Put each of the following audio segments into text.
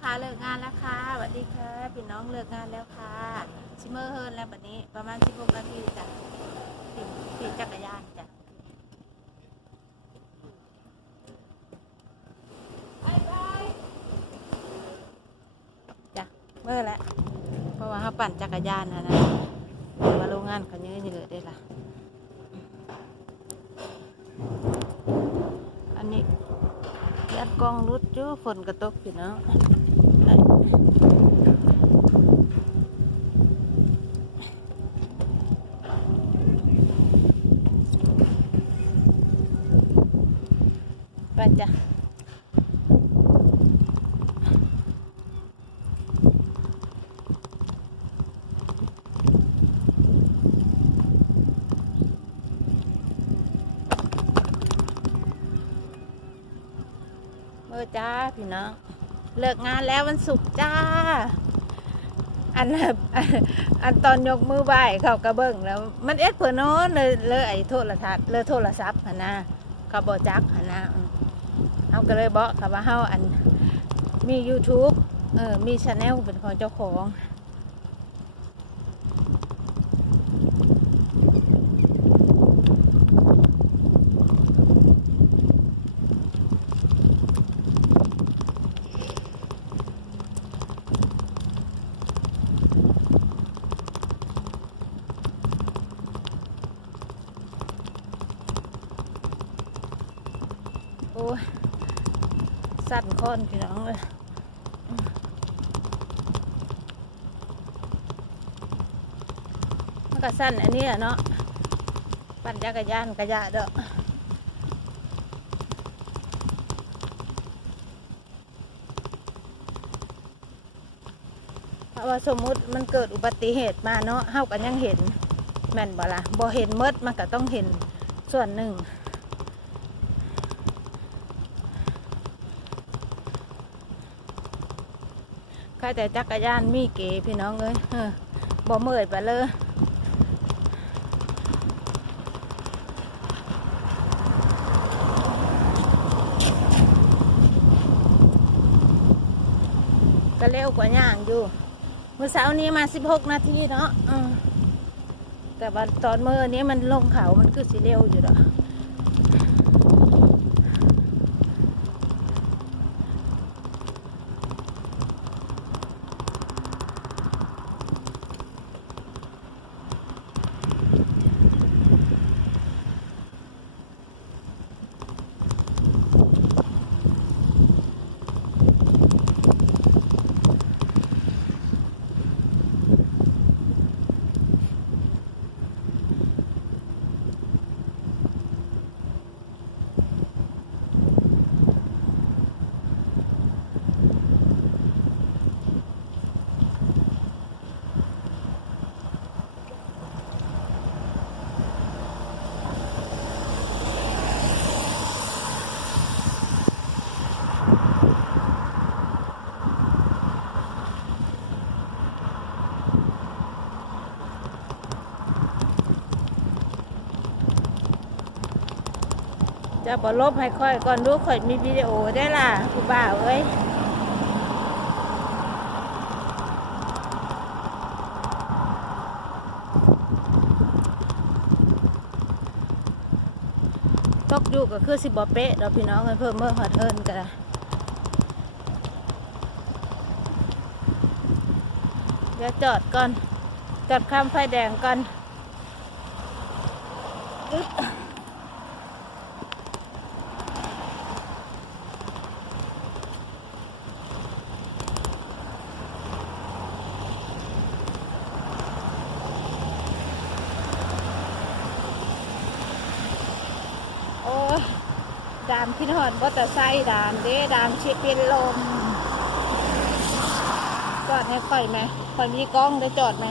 คะเลิกงานแล้วค่ะสวัสดีค่ะพี่น้องเลิกงานแล้วค่ะชิมเมอร์เฮิร์นแล้วแบบนี้ประมาณสิบหกนาทีจ้ะขี่จักรยานจ้ะจ้ะเมื่อแล้วเพราะว่าเขาปั่นจักรยานนะนะมาโรงงานเขาเยอะๆได้ล่ะ กองรุดเยอะฝนกระตกอยู่เนาะ เลิกงานแล้ววันศุกร์จ้า อันอันตอนยกมือไหว้เขากระเบิ้งแล้ว มันเอ็ดเผื่อน้อนเลยเลยไอ้โทรทัศน์เลยโทรศัพท์หนาเขาบอกจักหนาเขาก็เลยบอกเขาว่าเฮาอันมี YouTube เออมีชาแนลเป็นของเจ้าของ อ้ยสั่นค้อนพี่น้องเลยมันก็สั่นอันนี้เนาะปั่นจักรยานกระยะเด้อราะว่าสมมุติมันเกิดอุบัติเหตุมาเนาะเฮากันยังเห็น แม่นบ่ละบ่เห็นเมดมันก็ต้องเห็นส่วนหนึ่ง ใครแต่จักรยานมีเก๋พี่น้องเอ้ยบ่เมื่อยไปเลยก็เร็วกว่าย่างอยู่เมื่อเช้านี้มาสิบหกนาทีเนาะแต่ว่าตอนเมื่อนี้มันลงเขา มันคือสิเร็วอยู่แล้ว จะบอลบให้ค่อยก่อนรู้ค่อยมีวิดีโอได้ล่ะคุณบ่าเอ้ยตกอยู่ก็คือสิบอเป๊ะเราพี่น้องกันเพิ่มเมื่อหอดเอินกันเดี๋ยวจอดก่อนจอดข้ามไฟแดงก่อน ดามขึ้นหอนมอเตอร์ไซค์ดามเด้ดามชิเป็นลมจอดให้ค่อยไหมค่อยมีกล้องได้จอดไหม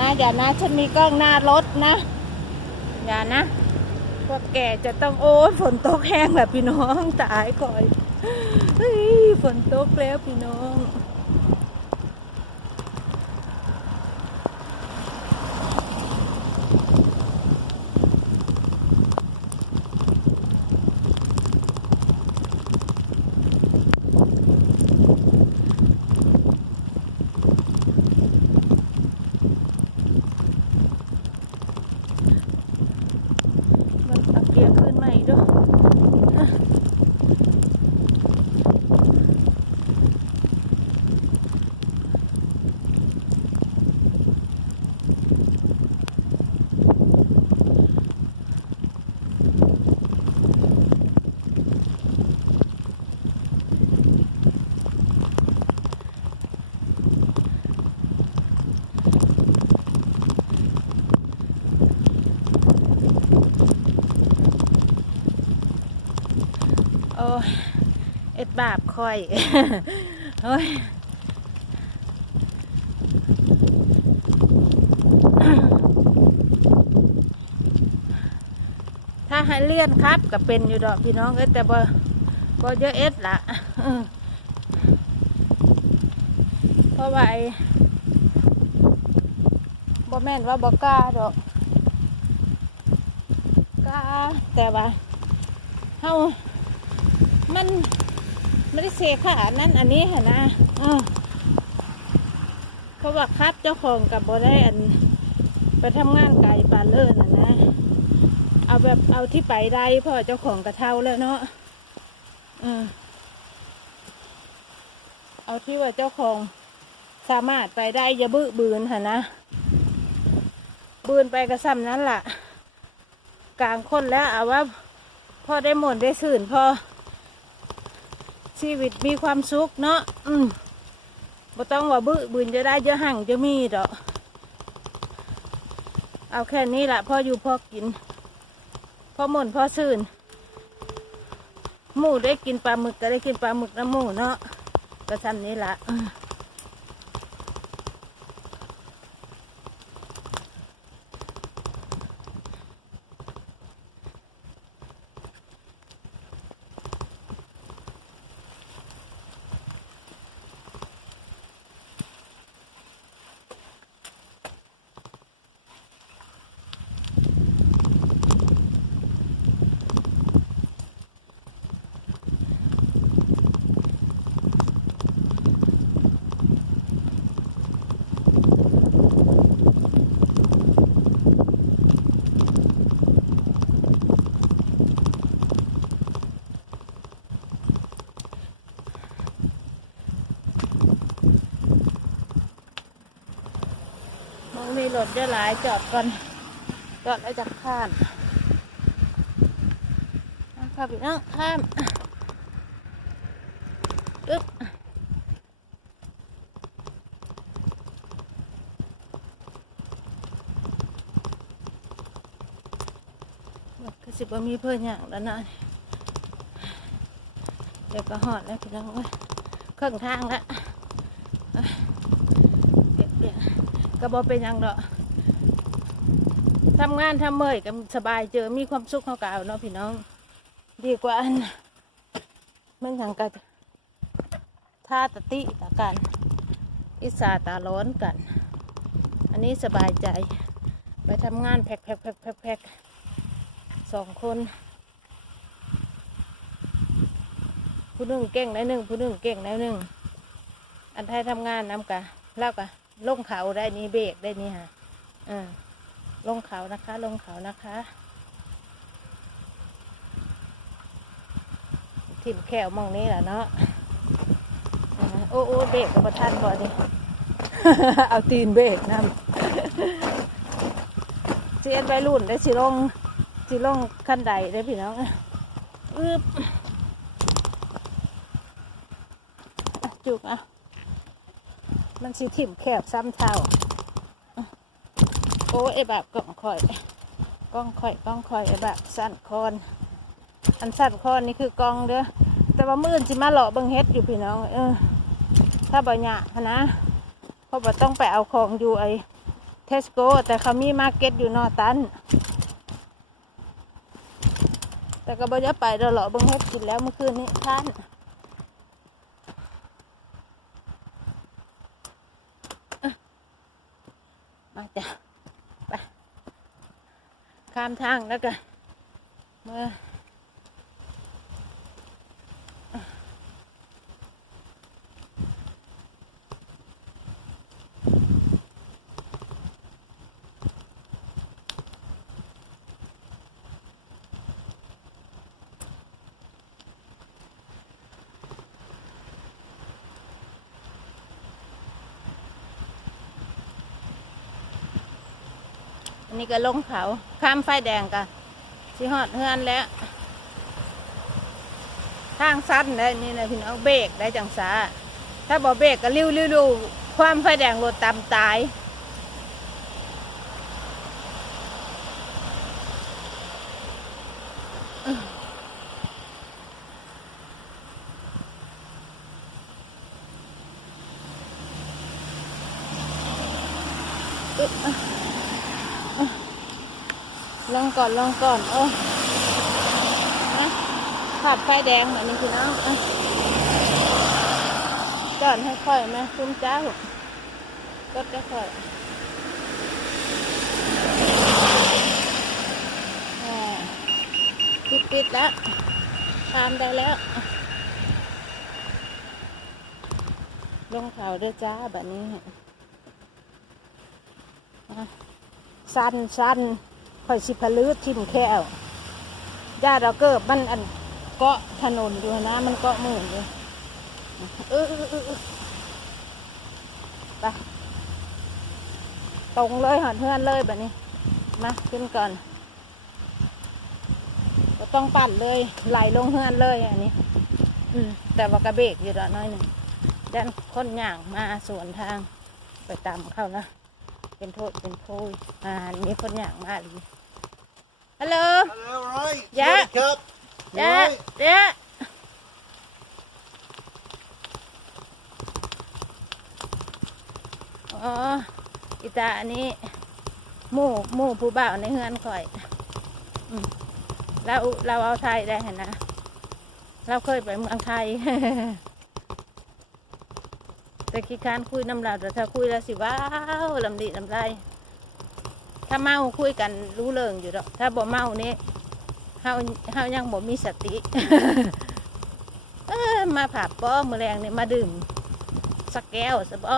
นะอย่านะฉันมีกล้องหน้ารถนะ อย่านะพวกแกจะต้องโอ้ฝนตกแห้งแบบพี่น้องตายก่อนเฮ้ยฝนตกแล้วพี่น้อง อ้เอ็ดบาปคอยโอ้ยถ้าให้เลื่อนครับก็เป็นอยู่ดอกพี่น้องเอ้แต่บ่บ่เยอะเอ็ดละเออเพราะว่าไอ้บ่แม่นว่าบ่กล้าดอกกล้าแต่ว่าเฮา มันไม่ได้เสียค่าอันนั้นอันนี้หะนะเออเพราะว่าครับเจ้าของกับบ่ได้อัน ไปทำงานไกลปาเลิศน่ะนะ เอาแบบเอาที่ไปได้พราะเจ้าของกระเท่าแล้วเนาะเอเอาที่ว่าเจ้าของสามารถไปได้อย่าบื้อบืนหะนะบืนไปกระซ้ำนั้นล่ะ กลางคนแล้วเอาว่าพอได้หมดได้สื่นพอ ชีวิตมีความสุขเนาะอืมบ่ต้องว่าบื้อบืนจะได้เยอะหั่งจะมีดอก เอาแค่นี้แหละพออยู่พอกินพอหม่นพอซื่นหมูได้กินปลาหมึกก็ได้กินปลาหมึกน้ำหมูเนาะก็ทำนี้ละ มีรถเยอะหลายจอดก่อนจอดแล้วจะข้ามข้ามพี่น้องข้ามอึ๊บก็สิบว่ามีเพื่อนอย่างแล้วนะเดี๋ยวก็หอดแล้วพี่น้องเอ้ยครึ่งทางแล้วเอ้ยเปียกเปียกๆ ก็บอเป็นยังดอกทำงานทำเมื่อยก็สบายเจอมีความสุขเขาเก่าเนาะพี่น้อง ดีกว่าอันมันหยังกันท่าตติตะกัน อิสาตาร้อนกัน อันนี้สบายใจ ไปทำงานแพ็คแพ็คแพ็คแพ็คแพ็คสองคน ผู้หนึ่งเก่งในหนึ่งผู้หนึ่งเก่งในหนึ่งอันไทยทำงานน้ำกะเล่ากะ ลงเขาได้นี่เบรกได้นี่ฮะอ่าลงเขานะคะ ลงเขานะคะทิ่มแขวมองนี้แหละเนาะโอ้โอ้เบรกกับประทันบ่ดิเอาตีนเบรกนำเสียนไปรุ่นได้สิลงสิลงขั้นใดได้พี่น้องอึบอะจุกอะ มันสิถิ่มแคบซ้ำเท่า โอ้ไอ้แบบกล้องข่อยกล้องข่อยกล้องข่อยไอ้แบบสั้นคอนอันสั้นคอนนี่คือกล้องเด้อแต่ว่ามื่อนสิมาหล่อเบิงเฮ็ดอยู่พี่น้อง เออ ถ้าบ่หยะนะเพราะว่าต้องไปเอาของอยู่ไอ้เทสโก้แต่เขามีมาร์เก็ตอยู่นอตัน แต่ก็บ่จะไปเดี๋ยวหรอเบิ่งเฮ็ดกินแล้วเมื่อคืนนี้ท่าน มาจ้ะไปข้ามทางแล้วกันเมื่อ นี่ก็ลงเขาข้ามไฟแดงกันสิฮอดเฮือนแล้ว ทางสั้นได้นี่นะพี่น้องเบรกได้จังสาถ้าบ่เบรกก็ริ้วริ้วริ้วความไฟแดงรถตามตาย ก่อนลองก่อน โอ้นะขาดไฟแดงแบบนี้พี่น้องจอดให้ค่อยไหมคุ้มจ้ารถก็ค่อยปิดปิดแล้วตามได้แล้ว ลงเขาด้วยจ้าแบบนี้ สั้นสั้น ข่อยสิพลืดทิมแค่วญาติเราเกิดมันอันเกาะถนนอยู่นะมันเกาะหมื่นอยู่เออเออเออไปตรงเลยหอดเพื่อนเลยแบบนี้ มาขึ้นก่อนก็ต้องปั่นเลยไหลลงเฮือนเลยอันนี้ อืมแต่ว่ากระเบกอยู่ดอกน้อยหนึ่งด้านค้นย่างมาสวนทางไปตามเขานะ เป็นโทษเป็นโพยอ่ามีคนย่างมาเลยฮัลโหล Hello, right? Yeah. Wake up. เจ๊ะ Right. เจ๊ะอ๋ออีตาอันนี้หมู่หมู่ผู้บ่าวในเฮือนข่อยอืมเราเราเอาไทยได้เห็นนะ เราเคยไปเมืองไทย แต่ขี้ค้านคุยน้ำเราแต่ถ้าคุยแล้วสิว้าวลำดีลำไรถ้าเมาคุยกันรู้เรื่องอยู่ดอกถ้าบ่เมานี่เฮาเฮายังบ่มีสติมาผับป้อมือแรงนี่ยมาดื่มสักแก้วสบอเอ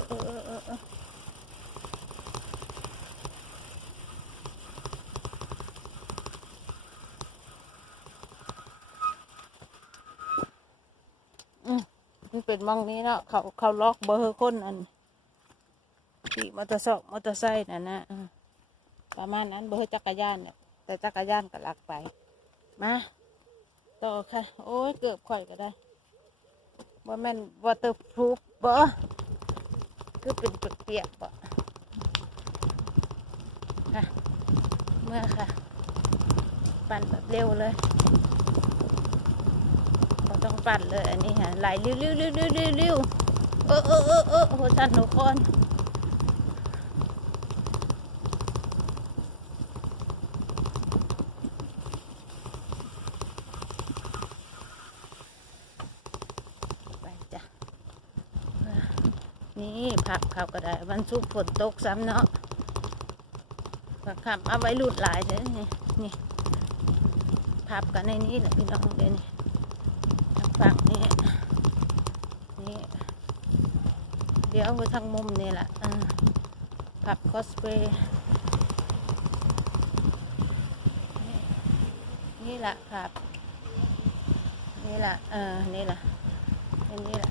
อเออเออเออเออมัน เป็นมองนี้เนาะเขาเขาล็อกเบอร์คนอันขี่มอเตอร์ไซค์มอเตอร์ไซค์นั่นนะประมาณนั้นเบอร์จักรยานเนี่ยแต่จักรยานก็ลักไป มาต่อค่ะ โอ้ยเกือบข่อยก็ได้ว่าแม่นวอเตอร์พรูฟบ่คือเป็นเปียกๆบ่ค่ะ เมื่อค่ะ ปั่นแบบเร็วเลย ต้องปั่นเลยอันนี้ฮะไหลร็วเร็วเร็วเร็วเร็วเร็วเออเออเออเออโหท่านหนูคอนไปจ้ะนี่ผักเขาก็ได้วันสุกฝนตกซ้ำเนาะผักขับเอาไว้หลุดหลายเลยนี่นี่ผับกันในนี้แหละพี่น้องเดี๋ยวนี้ ฝั่งนี้ นี่เดี๋ยวไปทางมุมนี่แหละผับคอสเพย์นี่แหละผับ นี่แหละเออนี่แหละอันนี้แหละ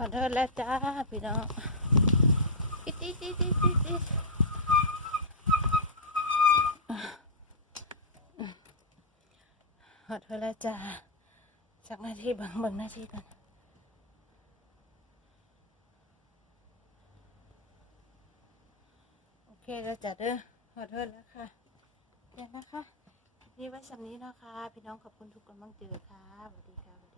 ขอโทษแล้วจ้าพี่น้องอิดอิดอิดอิดอิดอิดขอโทษแล้วจ้าสักนาทีบังบังนาทีก่อนโอเคแล้วจ้ะเด้อขอโทษแล้วค่ะเดี๋ยวนะคะนี่ไว้สำนี้นะคะ พี่น้องขอบคุณทุกกำลังเจอค่ะสวัสดีค่ะสวัสดี